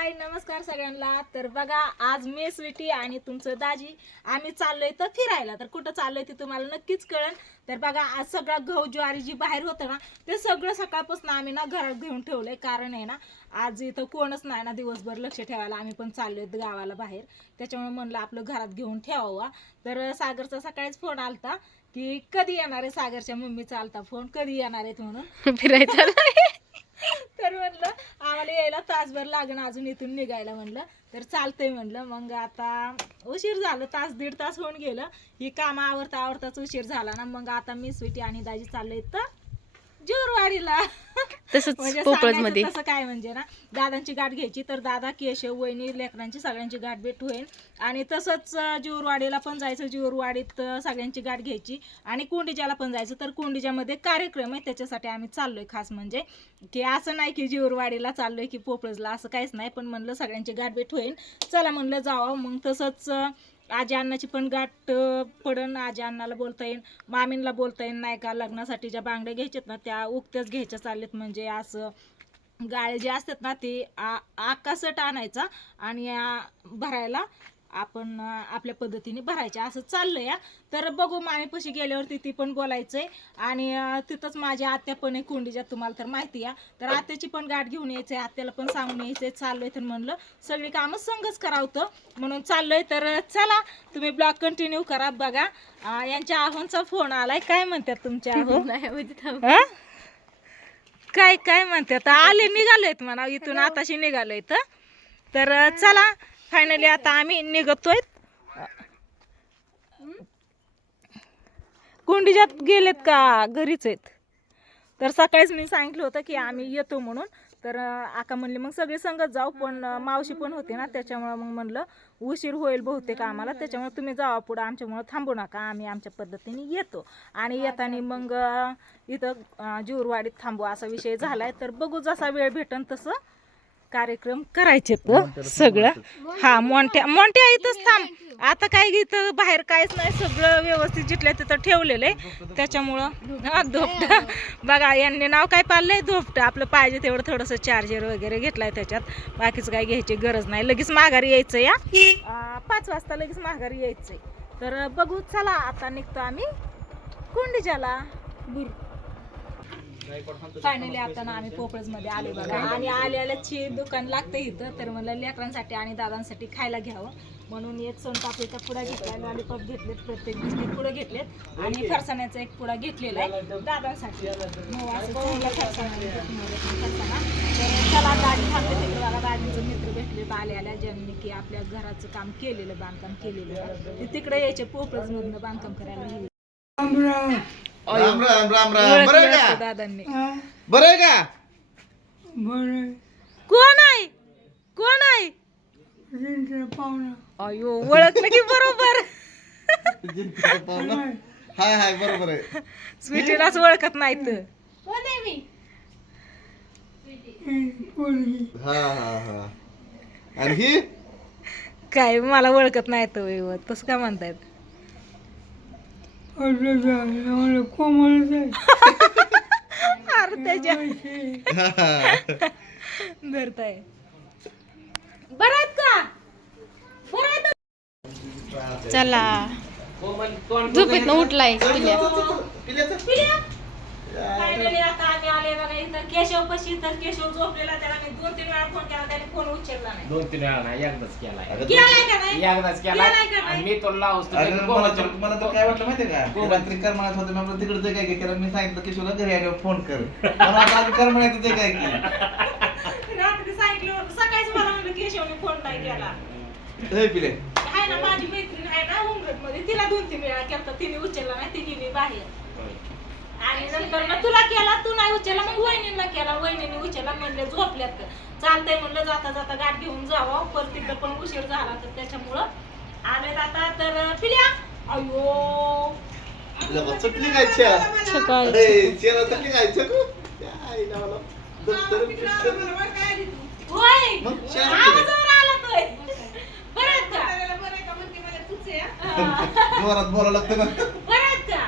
हाय नमस्कार सगळ्यांना। तर बघा आज मी स्वीटी आणि तुमचं दाजी आम्ही चाललोय तर फिरायला। तर कुठं चाललोय ते तुम्हाला नक्कीच कळेल। तर बघा आज सगळा गहू ज्वारी जी बाहेर होतं ना ते सगळं सकाळपासून आम्ही ना घरात घेऊन ठेवलंय। कारण आहे ना आज इथं कोणच नाही ना दिवसभर लक्ष ठेवायला। आम्ही पण चाललोय गावाला बाहेर, त्याच्यामुळे म्हणलं आपलं घरात घेऊन ठेवावा। तर सागरचा सकाळीच फोन आलता की कधी येणार आहे, सागरच्या मम्मीचा आलता फोन कधी येणार आहेत म्हणून फिरायचं। तर म्हणलं आम्हाला यायला तासभर लागण अजून इथून निघायला। म्हणलं तर चालतंय म्हणलं। मग आता उशीर झालं, तास दीड तास होऊन गेलं। ही काम आवरताच उशीर झाला ना। मग आता मी स्वीटी आणि दाजी चाललोय तर जोरवाडीला। म्हणजे सांगायचं तसं काय म्हणजे ना दादांची गाठ घ्यायची, तर दादा केशव वहिनी लेकरांची सगळ्यांची गाठ भेट होईल। आणि तसंच जोरवाडीला पण जायचं, जोरवाडीत सगळ्यांची गाठ घ्यायची आणि कोंडिजाला पण जायचं। तर कोंडिजामध्ये कार्यक्रम आहे त्याच्यासाठी आम्ही चाललोय खास। म्हणजे की असं नाही की जोरवाडीला चाललोय की पोपळजला, असं काहीच नाही। पण म्हणलं सगळ्यांची गाठ भेट होईल, चला म्हणलं जावं। मग तसंच आजी अण्णाची पण गाठ पडन, आजी अण्णाला बोलता येईल, मामींना बोलता येईल नाही का। लग्नासाठी ज्या बांगड्या घ्यायच्यात ना त्या उक्त्याच घ्यायच्या चाललेत। म्हणजे असं गाळे जे असतात ना ते आकासट आणायचा आणि भरायला आपण आपल्या पद्धतीने भरायचे, असं चाललंय या। तर बघू मामीपाशी गेल्यावरती ती पण बोलायचंय। आणि तिथंच माझी आत्या पण आहे कोंडीच्या, तुम्हाला तर माहिती आहे। तर आत्याची पण गाठ घेऊन यायचंय, आत्याला पण सांगून यायचंय चाललोय। तर म्हणलं सगळी कामं संगच करावतं म्हणून चाललोय। तर चला तुम्ही ब्लॉग कंटिन्यू करा बघा। यांच्या आहोंचा फोन आलाय, काय म्हणतात तुमच्या आहो? काय काय म्हणतात, आले निघालोयत म्हणा इथून, आताशी निघालोय। तर चला फायनली आता आम्ही निघतोय। कोंडीजात गेलेत का घरीच आहेत? तर सकाळीच मी सांगितलं होतं की आम्ही येतो म्हणून। तर आका म्हणले मग सगळे संगत जाऊ, पण मावशी पण होते ना त्याच्यामुळं मग म्हणलं उशीर होईल बहुतेक आम्हाला, त्याच्यामुळे तुम्ही जावा पुढं, आमच्यामुळं थांबू नका, आम्ही आमच्या पद्धतीने येतो। आणि येताना मग इथं जोरवाडीत थांबू असा विषय झालाय। तर बघू जसा वेळ भेटन तसं कार्यक्रम करायचे तर सगळं। हा मोंट्या इथंच थांब, आता काय इथं बाहेर काहीच नाही, सगळं व्यवस्थित जिथल्या तिथं ठेवलेलं आहे त्याच्यामुळं। धोपटा बघा यांनी नाव काय पाळलंय, धोपटा। आपलं पाहिजे तेवढं थोडंसं चार्जर वगैरे घेतलाय त्याच्यात, बाकीचं काही घ्यायची गरज नाही। लगेच माघारी यायचं या 5 वाजता लगेच माघारी यायचंय। तर बघू चला आता निघतो आम्ही कोंडिजाला। फायनली आता ना आम्ही पोपळज मध्ये आले बघा। आणि आल्याची दुकान लागतं इथं, तर म्हणलं लेकरांसाठी आणि दादांसाठी खायला घ्यावं म्हणून एक सोनपापडीचा पुडा घेतलाय, लॉलीपॉप घेतलेत, प्रत्येक बिस्किट पुडे घेतलेत आणि फरसाण्याचा एक पुडा घेतलेला आहे दादांसाठी। मग असं चांगला फरसाणा। तर चला दादी थांबते तिकडे बघा, दादीचं मित्र भेटले आल्या ज्यांनी की आपल्या घराचं काम केलेलं, बांधकाम केलेलं, ते तिकडे यायचे पोपळज मधनं बांधकाम करायला। राम राम राम राम। बरं आहे का दादांनी? बरं आहे का? कोण आहे, कोण आहे? अयो ओळखलं की बरोबर। हाय हाय बरोबर आहे। स्वीटीलाच ओळखत नाहीत। हा हा हा। आणि ही काय मला ओळखत नाहीत तसं काय म्हणतायत? अरे त्याच्या धरताय। बरं आहेत का? बरं आहेत? चला झोपेतनं उठलाय फायनली आता आम्ही आले बघा इथं केशव पशी। तर केशव झोपलेला, त्याला मी 2-3 वेळा फोन केला, त्याने फोन उचलला नाही। 2-3 वेळा नाही, एकदाच केलाय। केलाय का नाही? एकदाच केलाय आणि मी तो लावूस मला तर काय वाटलं माहितीये का, रात्री करमळ्यात होते म्हणलं तिकडे ते काय केलं, मी सांगितलं की तुला घरी आल्यावर फोन कर, आता करमळ्यात ते काय की रात्री सांगितलं होतं, सकाळीच मला म्हणलं केशवने फोन नाही केला। हे पिले आहे ना माझी मैत्रीण आहे ना उमरत मध्ये, तिला 2-3 वेळा केला, तिने उचलला नाही, ती गेली बाहेर। आणि नंतर मग तुला केला, तू नाही उचलला, मग वहिनीला केला, वहिनीने उचलला। म्हणले झोपल्यात, चालतंय म्हणलं जाता जाता गाठ घेऊन जावं, परत तिथं पण उशीर झाला तर त्याच्यामुळं आले आता। तर पिल्या अयो चटणी काय चटणी काय होय आवाजावर आला तोय। बरं का जोरात बोलावं लागतं ना। बरं का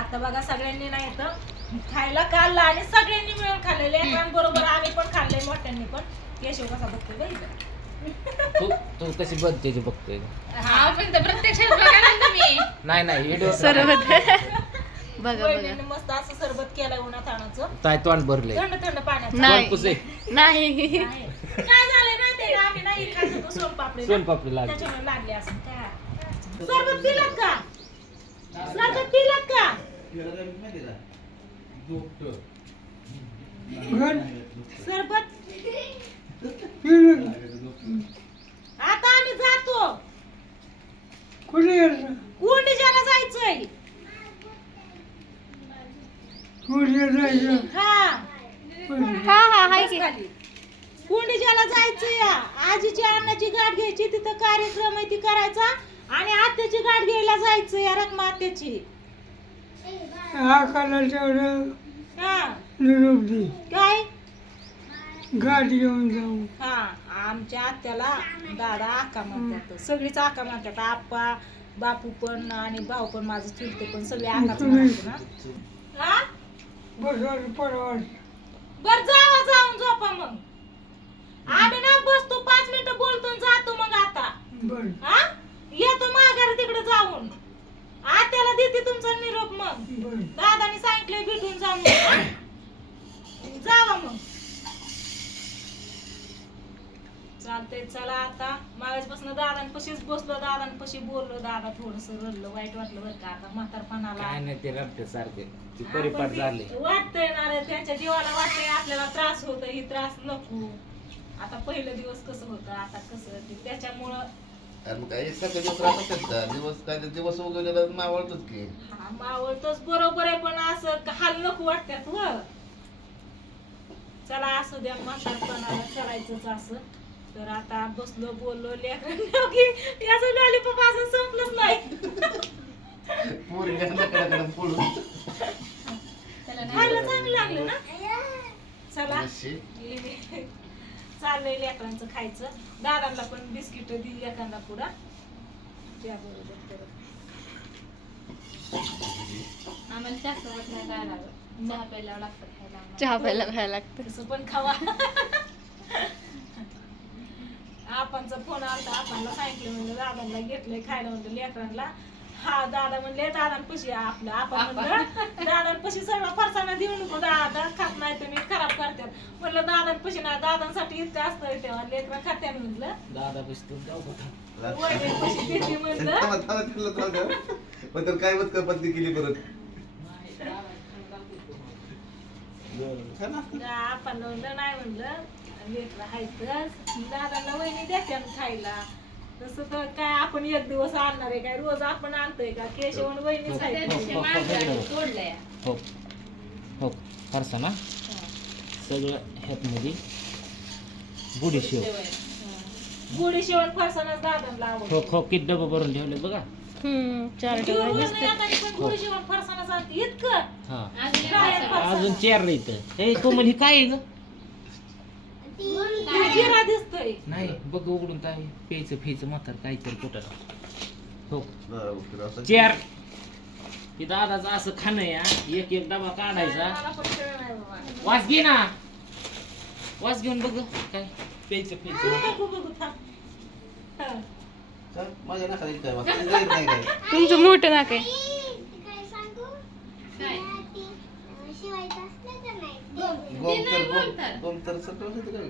आता बघा सगळ्यांनी नाही तर खायला काढलं आणि सगळ्यांनी मिळून खाल्लेले, लेकरांबरोबर आम्ही पण खाल्ले, मोठ्यांनी पण। केशव कसा बघतोय बघितलं तू तू कशी बघते बघतोय हा पण ते प्रत्यक्षात बघा ना तुम्ही. नाही व्हिडिओ सरबत बघा बघा वहिनीने मस्त असं सरबत केलंय उन्हातानाचं काय तोंड भरले थंड थंड पाण्याचं नाही पुसे नाही आहे. काय झालंय माहितीये का आम्ही नाही खात होतो सोनपापडी ना. सोनपापडी लागली त्याच्यामुळे लागले असं काय सरबत पिलात का सरबत पिलात का याला काय माहिती का? सरबत आता आम्ही जातो कुंडिजाला जायचंय हा हा हा हाय की कुंडिजाला जायचंय आजीची अन्नाची गाठ घ्यायची तिथं कार्यक्रम आहे ती करायचा आणि आत्याची गाठ घ्यायला जायचं या रकमा आत्याची हा काय गाठ घेऊन जाऊ. हा आमच्या आत्याला दादा आका म्हणतात सगळीच आका म्हणतात आप्पा बापू पण आणि भाऊ पण माझं चुलते पण सगळे आकाच म्हणतात ना हा बसवायला परवाड. बर जावा जाऊन झोपा मग आम्ही ना बसतो 5 मिनिटं बोलतो आणि जातो मग आता बर हा येतो माघारी तिकडे जाऊन आत्याला देते तुमचा निरोप मग बर दादाने सांगितलंय भेटून जा म्हणून. जावा मग चालतंय चला आता मागासपासून दादांपाशीच बसलो दादांपाशी बोललो दादा थोडस रडलं वाईट वाटलं बरं का आता म्हातारपणाला काय नाही ते रक्त सारखे ती हा, परिपाठ पण ते झाले वाटतंय ना रे, त्यांच्या जीवाला वाटतंय आपल्याला त्रास होत ही त्रास नको आता पहिलं दिवस कसं होतं आता कसं ते त्याच्यामुळं अरे मग काय सगळे दिवस राहतात का? दिवस उगवलेला मावळतोच की. हा मावळतोच बरोबर आहे पण असं हाल नको वाटतात व चला असू द्या म्हातारपणाला करायचंच असं तर आता बसलो बोललो लेकरांना की याचं लॉलीपॉप अजून संपलंच नाही पोरी गंधाकडे पळून. खायला चांगलं लागलं ना चला नशी. चाललंय लेकरांचं खायचं दादांना पण बिस्किट दिली एखादा पुढा त्याबरोबर तर आम्हाला जास्त वाटलं काय लागलं चहा प्यायला लागतं खायला आम्हाला. चहा प्यायला खायला लागतं तसं पण खावा आपणचा फोन आलता आपणला सांगितलं म्हणजे दादांना घेतलंय खायला म्हणलं लेकरांना हा दादा म्हणले दादांपाशी आपलं आपण म्हणलं दादांपाशी सगळं फरसाना देऊ नको दादा खात नाही तुम्ही खराब करतात म्हणलं दादांपाशी ना दादांसाठी इतकं असतं तेव्हा लेकरं खात्यान म्हणलं दादा बसतो जाऊ का? वडिलांपाशी देते म्हणलं थांबा, थांबा, तिथलं थांबा. पण तर काय वस्त पत्नी केली परत. छान असतं. आपण म्हणलं नाही म्हणलं लेकरं हायतच दादांना वहिनी द्याच्या खायला तसं तर काय आपण एक दिवस आणणार आहे काय रोज आपण आणतोय का केशवन वहिनीच त्या आहे दिवशी मांजराने तोडलंय. हो हो फारसा ना सगळं ह्यातमध्ये बुडीशेव गुढी शिवण फरसाणच दादांना खो आवडतो खो किती डबं भरून ठेवले बघा 4 डबे रोज येताना पण गुढी शिवण फरसाणच आणते इतकं हा अजून एक काय फरसाण. अजून 4 इथं हे कोमल ही काय आहे ग ते जिरा दिसतोय नाही बघ उघडून काय प्यायचं फेयचं म्हातार काहीतरी कुठं हो जरा उशीर असं. 4 की दादाचं असं खाणं या एक एक डबा काढायचा मला पण कळलं नाही बाबा वास घे ना वास घेऊन बघ काय प्यायचं फेयचं बघू बघू थांब हा. चल, माझ्या नाकाला इतकं आहे. वाटतं जाईत नाही काय. तुमचं मोठं नाक आहे काय? गोम तर सगळं होतं काय?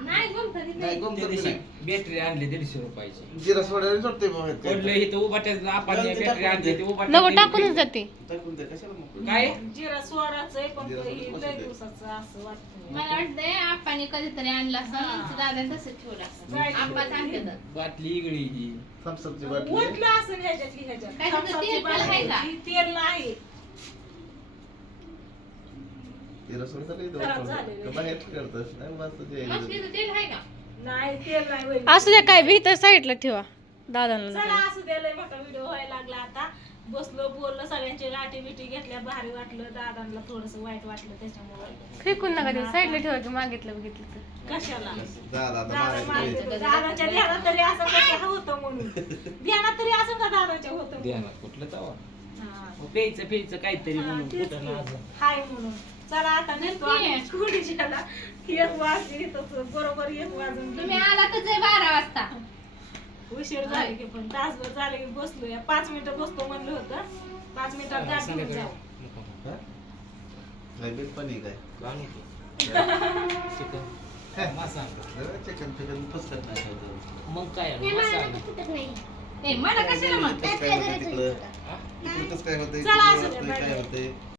नाही गोमता तिथे. नाही, गोम तर नाही. बॅटरी आणली 150 रुपयाची जिरा सोडायला सोडते मग ते. पडलं इथं उभाट्याचं आपण बॅटरी आणली ती नको उभाट्यात टाकूनच जाते टाकून द्या, कशाला मग? काय जिरा सोडाचं आहे पण जिरा हे सोडाचं लय आहे. दिवसाचं असं वाटतं मला वाटतंय आपण कधीतरी आणलं असं हा. दादा तसंच ठेवलं असं काय आप्पा सांगते तर. बाटली इगळी ही थम्सअपची बाटली. उठलं असं ह्याच्यातली ह्याच्यात काय तिथं थम्सअपची तेल पण आहे का? बाटली, तेल नाही जिरा सोडायचं नाही, खराब तेव्हा झालेलं आहे. सोडायचं. बाहेर करतोस. नाही, मस्त ते आहे. मशनीचं तेल आहे का? नाही तेल नाही वहिनी. असू द्या काय भीतर साईडला ठेवा दादांना चला नका. असू द्या लय मोठा व्हिडिओ व्हायला लागला आता बसलो बोललो सगळ्यांची गाठी बिठी घेतल्या भारी वाटलं दादांना थोडस वाईट वाटलं त्याच्यामुळे फेकून नका देऊ साईडला ठेवा की मागितलं बघितलं तर कशाला दादा, आता दादा मागायचं मागितलं. नाही. दादाच्या ध्यानात तरी असं कसं होतं म्हणून ध्यानात तरी असं का दादाच्या होतं द्या ना कुठलं तवा हा. प्यायचं फेयचं काहीतरी हा, म्हणून तेच कुठं की. ना असं. हाय म्हणून चला आता नेतो आम्ही कुंडीच्याला. 1 वाजले इथं बरोबर 1 वाजून तुम्ही गेले. आला तर 12 वाजता. उशीर झाले की पण तासभर झाले की बसलो. 5 मिनिटं बसतो म्हणलं होतं. 5 मिनिटात गाठ घेऊन जाऊ. हा? काय बिल पण आहे काय चिकन चिकन फिकन फसकत नाही ठेवतं. मग काय मासा आणा. ए मला कशाला म्हणते कसं काय होतंय तिकडं? तिकडं कसं काय होतंय? चला, असू तिकडं द्या, काय बाय. होतंय?